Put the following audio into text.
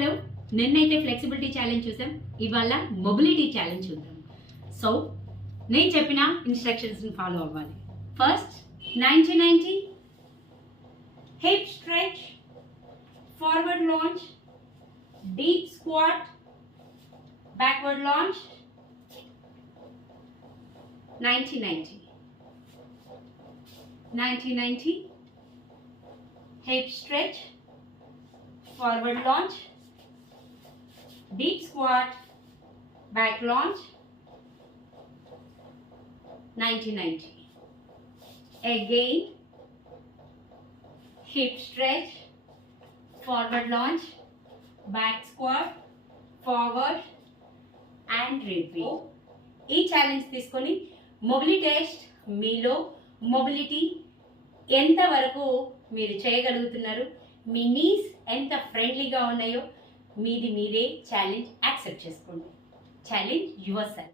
Hello నిన్నైతే flexibility challenge చూసాం. ఇవాళ మొబిలిటీ ఛాలెంజ్ చూద్దాం. సో నేను చెప్పిన ఇన్స్ట్రక్షన్స్ని ఫాలో అవ్వాలి. First 90-90 hip stretch, forward lunge, deep squat, backward lunge. 90-90 90-90 hip stretch, forward launch, deep squat, back launch. 90-90 again, hip stretch, forward launch, back squat, forward and repeat. ఈ challenge తీసుకొని mobility test మీలో mobility ఎంతవరకు మీరు చేయగలుగుతున్నారు, మీ knees ఎంత ఫ్రెండ్లీగా ఉన్నాయో మీరే ఛాలెంజ్ యాక్సెప్ట్ చేసుకోండి. Challenge your self.